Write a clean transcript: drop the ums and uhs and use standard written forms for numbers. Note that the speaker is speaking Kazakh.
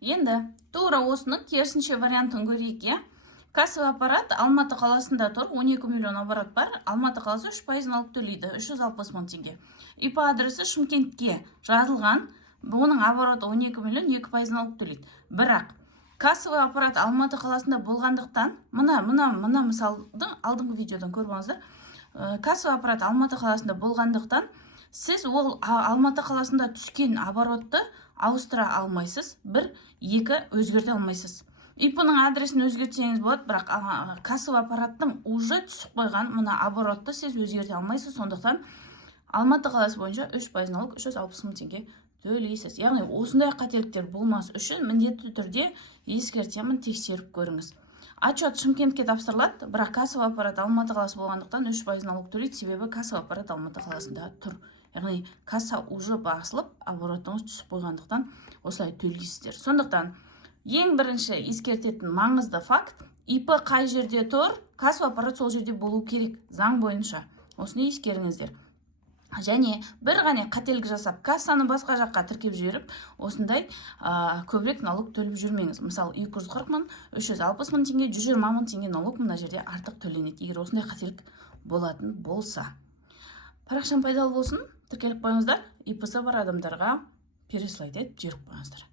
Енді тура осының керісінше вариантын көрейік, иә. Кассовый аппарат Алматы қаласында тұр, 12 миллион оборот бар. Алматы қаласы 3% налог төлейді, 360 мың теңге. ИП адресі Шымкентке жазылған, оның обороты 12 миллион, 2% налог төлейді. Бірақ кассовый аппарат Алматы қаласында болғандықтан, мына мысалды алдыңғы видеодан көріп алыңыздар. Кассовый аппарат Алматы қаласында болғандықтан, сіз ол Алматы қаласында түскен оборотты ауыстыра алмайсыз, екі өзгерте алмайсыз. ИП-ның адресін өзгертсеңіз болады, бірақ кассовый аппараттың уже түсіп қойған мына оборотты сіз өзгерте алмайсыз, сондықтан Алматы қаласы бойынша 3% налог 360 мың теңге төлейсіз. Яғни осындай қателіктер болмас үшін міндетті түрде ескертемін, тексеріп көріңіз. Отчет Шымкентке тапсырылады, бірақ кассовый аппарат Алматы қаласы болғандықтан 3% налог төлейді, себебі кассовый аппарат Алматы қаласында тұр. Яғни касса уже басылып, оборотыңыз түсіп қойғандықтан осылай төлейсіздер. Сондықтан ең бірінші ескертетін маңызды факт, ИП қай жерде тұр, кассовый аппарат сол жерде болу керек, заң бойынша. Осыны ескеріңіздер. Және бір ғана қателік жасап, кассаны басқа жаққа тіркеп жіберіп, осындай көбірек налог төліп жүрмеңіз. Мысалы, 240 мың, 360 мың теңге, 120 мың теңге налог мына жерде артық төленеді, егер осындай қателік болатын болса. Парақшам пайдалы болсын, тіркеліп қойыңыздар, ИП-сы бар адамдарға переслайд етіп жіберіп қойыңыздар.